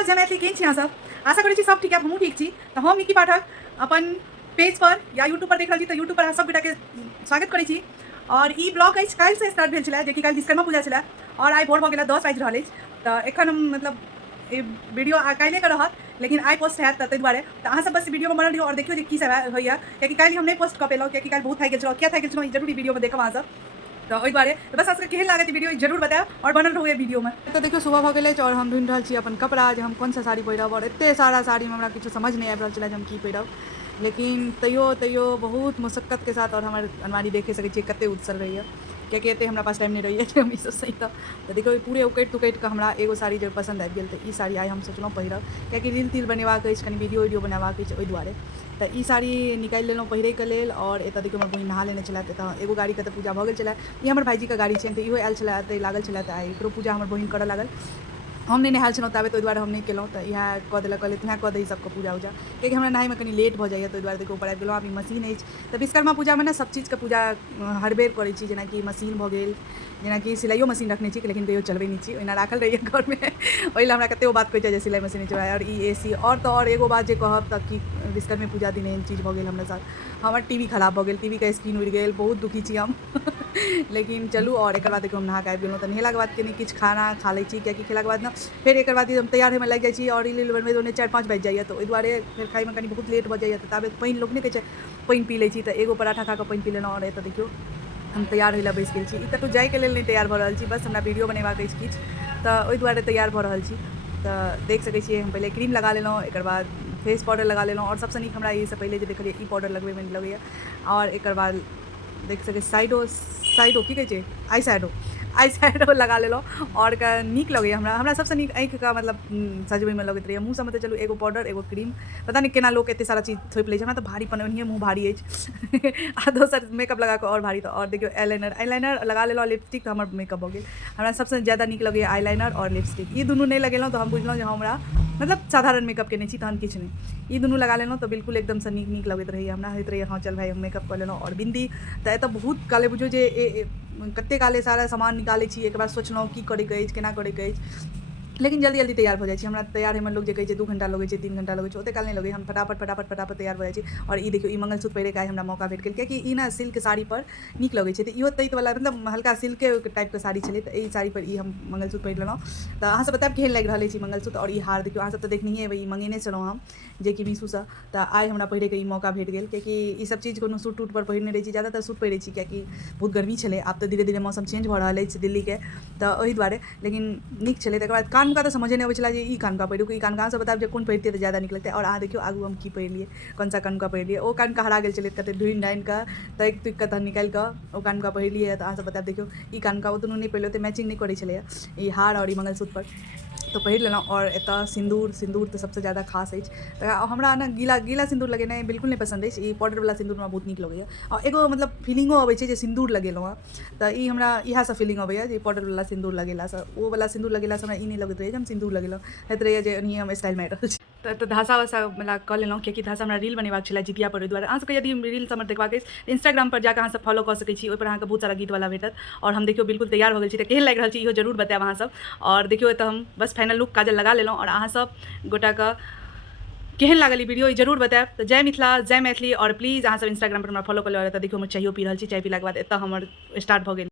नमस्कार जय मैथिली केहन छी अहाँ सब। आशा करै छी सब ठीक है, हमहूँ ठीक छी। तो हम निकी पाठक अपन पेज पर या यूट्यूब पर देख रहल छी, तो यूट्यूब पर अहाँ सब गोटा के स्वागत करै छी। और ई ब्लॉग अछि काल्हि स्टार्ट भेल छलै, जेकि काल्हि विश्वकर्मा पूजा छलै और आइ भोर भऽ गेलै 10 बाजि रहल अछि। तो एखन हम मतलब ई वीडियो काल्हिके रहत, लेकिन आइ पोस्ट हैत, ताहि दुआरे तो अहाँ सब बस वीडियो में बनल रहियो और देखियो जे की सब होइए, कियाकि काल्हि हम नहीं पोस्ट कऽ पेलहुँ, कियाकि काल्हि बहुत थाकि गेल छलहुँ। किया थाकि गेल छलहुँ ई जरूर वीडियो में देखब अहाँ सब। तो ओहि दुआरे बस अहाँ सबके केहन लागत वीडियो जरूर बताएब और बनल रहू वीडियो में। तो देखियो सुबह भऽ गेलै और हम ढूंढ रहल छी अपन कपड़ा, जे हम कोन सा साड़ी पहिरब, और एते सारा साड़ी में हमरा किछु समझ नहीं आबि रहल छलै जे हम की पहिरब। लेकिन तैयो बहुत मुशक्कत के साथ और हमर अलमारी देखे सकै छियै कते उछल रहैए, कियाकि एते हमरा पास टाइम नहीं रहिए जे हम ई सब सही। तो देखियो पूरे उकटि तुकटि कऽ हमरा एगो साड़ी जो पसंद आबि गेल, तो ई साड़ी आइ हम सोचलहुँ पहिरब, कियाकि रील तील बनेबाक अछि, कनि वीडियो बनेबाक अछि, ओहि दुआरे तो ई साड़ी निकालि लेलहुँ पहिरैके लेल। और एतऽ देखियो हमर बहिन नहा लेने छलथि, एतऽ एगो गाड़ीके तऽ पूजा भऽ गेल छलै। ई हमर भाईजीके गाड़ी छनि, तऽ इहो आयल छलै, एतऽ लागल छलै, तऽ आइ एकरो पूजा हमर बहिन करऽ लागल। हम नहीं नहायल छलहुँ ताबे, ताहि दुआरे हम नहीं केलहुँ, तऽ इएह कऽ देलक, कहलियै इएह कऽ दही सबके पूजा उजा, कियाकि हमरा नहायमे कनि लेट भऽ जाइए, ताहि दुआरे देखियौ ऊपर आबि गेलहुँ। आब ई मशीन अछि, तऽ विश्वकर्मा पूजामे ने सब चीजके पूजा हर बेर करै छी, जेनाकि मशीन भऽ गेल, जेनाकि सिलाइयो मशीन रखने छी, लेकिन कहियो चलबै नहीं छी, ओहिना राखल रहैए घरमे। ओहि लए हमरा कतेक बात कहै छै जे सिलाई मशीन चलाए, और ई AC। और तऽ और एगो बात जे कहब तऽ कि विश्वकर्मा पूजा दिन एहन चीज भऽ गेल हमरा साथ, हमर टीवी खराब भऽ गेल, टीवीके स्क्रीन उड़ि गेल, बहुत दुखी छी हम। लेकिन चलू, और एकर बाद देखियौ हम नहा के आबि गेलहुँ, तऽ नहेलाके बाद कनि किछु खाना खा लै छी, कियाकि खेलाके बाद ने फेर एकर बाद हम तैयार होइमे लागि जाइ छी, और रील बनबैत बनबैत 4-5 बाजि जाइए, तऽ ओहि दुआरे फेर खाइमे कनि बहुत लेट भऽ जाइए। तऽ ताबे पानि लोक नहि कहै छै पानि पी लै छी, तऽ एगो पराठा खा कऽ पानि पी लेलहुँ। और एतऽ देखियौ हम तैयार होइ लए बैसि गेल छी। ई कतहु जाइके लेल नहीं तैयार भऽ रहल छी, बस हमरा वीडियो बनेबाक अछि किछु, तऽ ओहि दुआरे तैयार भऽ रहल छी। तऽ देख सकै छियै हम पहिले क्रीम लगा लेलहुँ, एकर बाद फेस पाउडर लगा लेलहुँ, और सबसँ नीक हमरा एहिसँ पहिले जे देखलियै ई पाउडर लगबैमे नीक लगैए। और एकर बाद देख सकै साइडो की कहै छै आई शैडो लगा लेलहुँ, और नीक लगैए हमरा सबसँ नीक आँखिके मतलब सजबैमे लगैत रहैए। मुँह सबमे तऽ चलू एगो पाउडर एगो क्रीम, पता नहीं केना लोक एतेक सारा चीज थोपि लै छै, हमरा तऽ भारीपन ओनाहिए मुँह भारी अछि। आ दोसर मेकअप लगा कऽ और भारी। तऽ और देखियौ आईलाइनर लगा लेलहुँ, लिपस्टिक तऽ हमर मेकअप भऽ गेल। हमरा सबसँ ज़्यादा नीक लगैए आईलाइनर और लिपस्टिक, ई दुनू नहीं लगेलहुँ तऽ हम बुझलहुँ जे हमरा मतलब साधारण मेकअप केने छी, तहन किछु नहीं। ई दुनू लगा लेलहुँ तऽ बिल्कुल एकदमसँ नीक लगैत रहैए हमरा, होइत रहैए हाँ चल भाइ हम मेकअप कऽ लेलहुँ। और बिंदी तऽ एतऽ बहुत काले बुझियौ जे कतेक काले सारा सामान निकालै छी, एक बार सोचलहुँ की करैके अछि, केना करैके अछि, लेकिन जल्दी जल्दी तैयार भऽ जाइ छी। हमरा तैयार होइमे लोक जे कहै छै 2 घंटा लगै छै 3 घंटा लगै छै, ओतेक काल नहीं लगैए, हम फटाफट तैयार भऽ जाइ छी। और ई देखियौ ई मंगलसूत्र पहिरैके आइ हमरा मौका भेट गेल, कियाकि ई ना सिल्क साड़ीपर नीक लगै छै, तऽ इहो तैतवला मतलब हल्का सिल्के टाइपके साड़ी छलै, तऽ एहि साड़ीपर ई हम मंगलसूत्र पहिर लेलहुँ। तऽ अहाँ सब बतायब केहन लागि रहल अछि ई मंगलसूत्र और ई हार। देखियौ अहाँ सब तऽ देखनहिए हेबै, ई मंगेने छलहुँ हम जेकि मीशोसँ, तऽ आइ हमरा पहिरैके ई मौका भेट गेल, कियाकि ई सब चीज कोनो सूट टूट पर पहिरने रहै छी, ज़्यादातर सूट पहिरै छी, कियाकि बहुत गर्मी छलै। आब तऽ धीरे धीरे मौसम चेंज भऽ रहल अछि दिल्लीके, तऽ ओहि दुआरे लेकिन नीक छलै। तकर बाद कानका तऽ समझे नहीं अबै छलै जे ई कानका पहिरू कि ई कानका, अहाँ सब बतायब जे कोन पहिरतियै तऽ ज़्यादा नीक लगतै। और अहाँ देखियौ आगू हम की पहिरलियै, कोन सा कानका पहिरलियै। ओ कानका हरा गेल छलै, कतेक ढूंढि ढांढि कऽ ताकि तुकि कऽ तहन निकालि कऽ ओ कानका पहिरलियै। तऽ अहाँ सब बतायब देखियौ ई कानका ओ दुनू नहीं पहिरलियै, ओतेक मैचिंग नहीं करै छलैए ई हार और ई मंगलसूत्र पर, तो पहिर लेलहुँ। और एतऽ सिन्दूर तऽ सबसँ ज़्यादा खास अछि, तऽ हमरा ने गीला सिन्दूर लगेनाइ बिल्कुल नहीं पसंद अछि। ई पाउडरवला सिन्दूर हमरा बहुत नीक लगैए, और एगो मतलब फीलिंगो अबै छै जे सिन्दूर लगेलहुँ हँ, तऽ ई हमरा इएहसँ फीलिंग अबैए जे पाउडरवला सिन्दूर लगेलासँ। ओ वला सिन्दूर लगेलासँ हमरा ई नहीं लगैत रहैए जे हम सिन्दूर लगेलहुँ, होइत रहैए जे ओनाहिए हम स्टाइल मारि रहल छी। तऽ धासा वासा वाला कऽ लेलहुँ, कियाकि धासा हमरा रील बनेबाक छलै जितिया पर, ओहि दुआरे अहाँ सबके यदि रील हमर देखबाक अछि तऽ इंस्टाग्राम पर जाकऽ अहाँ सब फॉलो कऽ सकै छी, ओहिपर अहाँके बहुत सारा गीतवाला भेटत। और हम देखियौ बिल्कुल तैयार भऽ गेल छी, तऽ केहन लागि रहल छी इहो जरूर बतायब अहाँ सब। और देखियौ एतऽ हम बस फाइनल लुक काजल लगा लेलहुँ, और अहाँ सब गोटाके केहन लागल ई वीडियो ई जरूर बतायब। तऽ जय मिथिला जय मैथिली, और प्लीज अहाँ सब इंस्टाग्राम पर हमरा फॉलो कर लेब। एतऽ देखियौ हम चाइयो पी रहल छी, चाय पीलाके बाद एतऽ हमर स्टार्ट भऽ गेल।